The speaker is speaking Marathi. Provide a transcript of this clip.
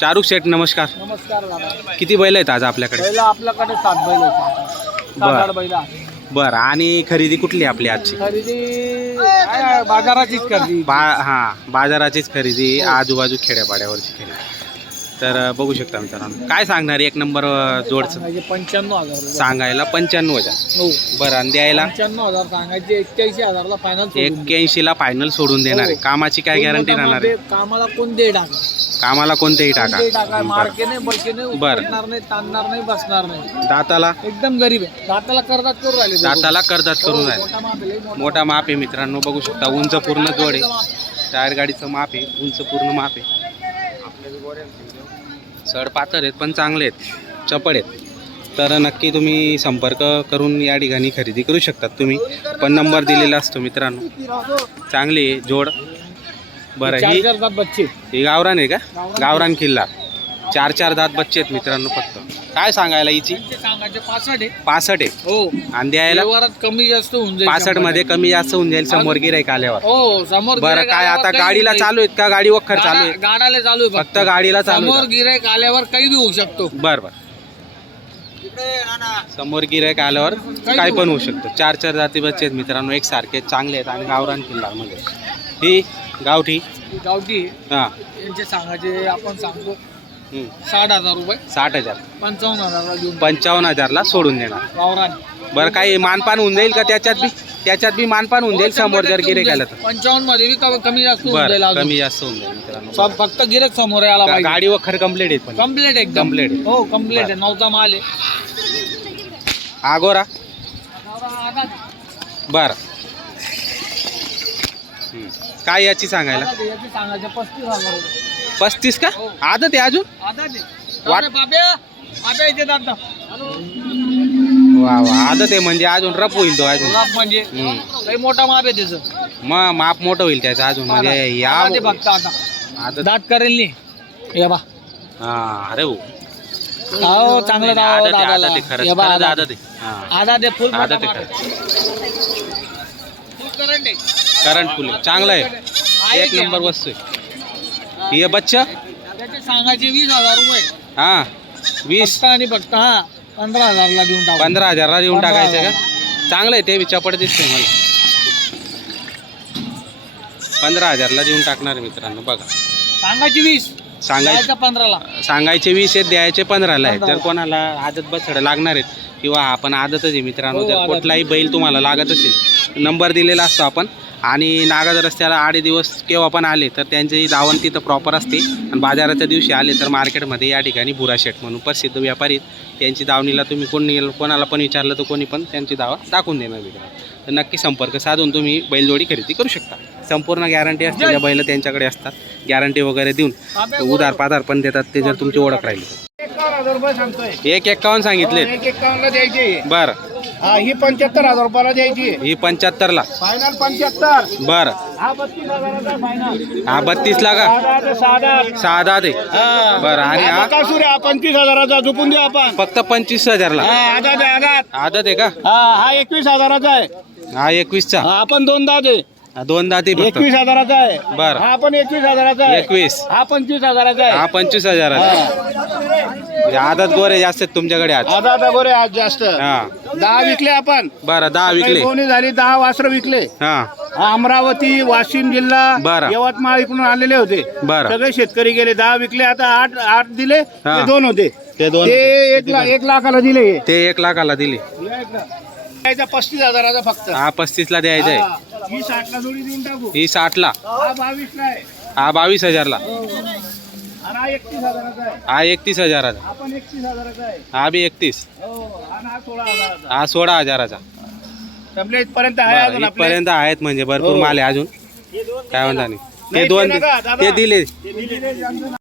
शाहरुख शेठ नमस्कार. नमस्कार दादा. किती बैल आहेत आज आपल्याकडे? आपल्याकडे सात बैल आहेत. सात आठ बैल आहेत. बरं. आणि खरेदी कुठली आहे आपली आजची? खरेदी काय बाजाराचीच खरेदी. बा हां बाजाराचीच खरेदी आजूबाजू खेड्यापाड्यावरची खरेदी. तर बघू शकता मित्रांनो. काय सांगणार एक नंबर जोडचं? सांगायचे पंच्याण्णव हजार रुपये. सांगायला पंच्याण्णव हजार. हो. बरं आणि द्यायला? पंच्याण्णव हजार सांगायचे एक्क्याऐंशी हजारला फायनल एक्क्याऐंशीला फायनल सोडून देणार आहे. कामाची काय गॅरंटी राहणार आहे? कामाला कोणते टाका. कामाला कोणतेही टाका. कोणतेही टाका बरं. मार्के नाही बळके नाही बरं. उपटणार नाही ताणणार नाही बसणार नाही. दाताला? एकदम गरीब आहे. दाताला कर्जात करू राहिले दोघं. दाताला कर्जात करून हो, राहिले. मोठा माप आहे, लई मोठा. मोठा माप आहे मित्रांनो बघू शकता. उंच पूर्ण जोड आहे. टायर गाडीचं माप आहे. उंच पूर्ण माप आहे. सड पातळ आहेत पण चांगले आहेत. चपड आहेत. तर नक्की तुम्ही संपर्क करून या ठिकाणी खरेदी करू शकतात तुम्ही. पण नंबर दिलेला असतो मित्रांनो. चांगली आहे जोड. बरं ही चार दात बच्चे ही गावरान आहे का? गावरान किल्ला. चार चार दात बच्चे आहेत मित्रांनो फक्त. काय सांगायला हिची? सांगायचे पासष्ट आहे. पासष्ट आहे. हो. आणि द्यायला? व्यवहारात कमी जास्त होऊन जाईल पासष्टमध्ये कमी जास्त होऊन जाईल समोर गिराईक आल्यावर. हो समोर बरं गिऱ्हाईक काय आल्यावर आता काही गाडीला. चालू आहेत का? गाडी वखर चालू आहे गाडा- गाडाला चालू आहे फक्त गाडीला चालू समोर आहे. गिरायक आल्यावर काही बी होऊ शकतो. बर बर. समोर गिरायक आल्यावर काय पण होऊ शकतं. चार चार जाती बच्चे आहेत मित्रांनो. एक सारखे चांगले आहेत आणि गावरान किल्ला मध्ये ही गावठी. गावठी. हा. यांचे सांगायचे आपण सांगतो. साठ हजार रुपये. साठ हजार. पंचावन्न हजारला देऊन पंचावन्न हजारला सोडून देणार. बरं काही मानपान होऊन जाईल का त्याच्यात बी? त्याच्यात बी मानपान होऊन जाईल समोर जर गिरेक आलं तर. पंचावन्नमध्ये बी कमी- कमी जास्त होऊन जाईल बरं अजून. कमी जास्त होऊन जाईल मित्रांनो. सब फक्त गिरेक समोर यायला गा- पाहिजे. गाडी वखर कंप्लीट आहेत पण. कंप्लीट एकदम. कंप्लीट आहे हो कंप्लीट आहे. नऊचा माल आहे. आगोरा. बर. काय याची सांगायला? याचे सांगायचे पस्तीस हजार रुपये. पस्तीस का. आदत आहे अजून? वाट-. वा वा आदत आहे म्हणजे अजून रप होईल तो अजून. म्हणजे. मोठा माप आहे त्याचं. मग माप मोठं होईल त्याचं अजून म्हणजे या आता ते बघता आता. आदत दात करेल नी. बा. हा अरे हो. हो चांगलं दाव आदत आहे दादाला. आदत आहे खरंच. बा, खरंच आदत. आदत आहे. हा. आधा ते फुल आदत आहे खरंच. करंट फुल चांगलं आहे. एक. नंबर वस्तू आहे. हे बच्चा? त्याचे सांगायचे वीस हजार रुपये. हा वीस. फक्त आणि फक्त हा पंधरा हजारला देऊन टाकू. पंधरा हजारला देऊन पंधरा टाकायचं का? हजार. चांगलं आहे ते विचापड दिसतंय मला पंधरा हजारला देऊन टाकणार आहे मित्रांनो बघा. सांगायची वीस. सांगायचं द्यायचं पंधराला. सांगायचे वीस आहेत द्यायचे पंधराला आहे जर. कोणाला आदत बसड लागणार आहेत किंवा आपण आदतच आहे मित्रांनो हो, जर आदत. कुठलाही बैल तुम्हाला लागत असेल नंबर दिलेला असतो आपण आणि नागाज रस्त्याला आठ दिवस केव्हा पण आले तर त्यांची दावण तिथं प्रॉपर असते. आणि बाजाराच्या दिवशी आले तर मार्केटमध्ये या ठिकाणी बुरा शेट म्हणून प्रसिद्ध व्यापारी. त्यांची दावणीला तुम्ही कोणी कोणाला पण विचारलं तर कोणी पण त्यांची दावा टाकून देणार मित्रांनो तर नक्की संपर्क साधून तुम्ही बैलजोडी खरेदी करू शकता. संपूर्ण गॅरंटी असलेल्या बैल त्यांच्याकडे असतात गॅरंटी वगैरे देऊन उधार पाधार पण देतात ते जर तुमची ओळख राहिली. एक एक्कावन्न सांगितले बरं. हा ही पंच्याहत्तर हजार रुपयाला द्यायची. ही पंच्याहत्तरला. फायनल पंच्याहत्तर. बरं. हा बत्तीस हजाराचा फायनल हा सहा दहा ते. बरं आणि हा? हा पंचवीस हजाराचा झुकून देऊ आपण. फक्त पंचवीस हजारला. हा आहे आदत. आहे का? हा हा एकवीस हजाराचा आहे. हा एकवीसचा. हा आपण दोन दात आहे हा दोन दहा ते फक्त. एकवीस हजाराचा आहे. बरं. हा पण एकवीस हजाराचा आहे. एकवीस. हा पंचवीस हजाराचा हा आहे पंचवीस हजाराचा म्हणजे आदत गोरे जास्त आहेत तुमच्याकडे आज. आता गोरे आज जास्त. हा. दहा विकले आपण. बरं दहा विकले. कोणी झाली दहा वासर विकले. हा. अमरावती वाशिम जिल्हा बरं. यवतमाळ इकडून आलेले होते. बरं. सगळे शेतकरी गेले. दहा विकले आता आठ आठ दिले हा. ते दोन होते. ते दोन ते एक लाख एक लाखाला दिले हे. ते एक लाखाला दिले. द्यायचा पस्तीस हजाराचा फक्त. हा पस्तीसला द्यायचा आहे हा. ही साठला जोडी देऊन टाकू. ही हा बावीसला आहे. हा बावीस हजारला. आणि हा एकतीस हजाराचा आहे. हा एकतीस हजाराचा. हा पण एकतीस हजाराचा आहे. हा बी एकतीस. हो आणि हा सोळा हजाराचा. हा सोळा हजाराचा. आपल्या इथपर्यंत आहे बरं, अजून आपले? इथपर्यंत आहेत म्हणजे भरपूर हो. माल आहे अजून. हे काय म्हणता नाही. नाही, ते दोन ते नका, दादा. ते दिले. ते दिलेले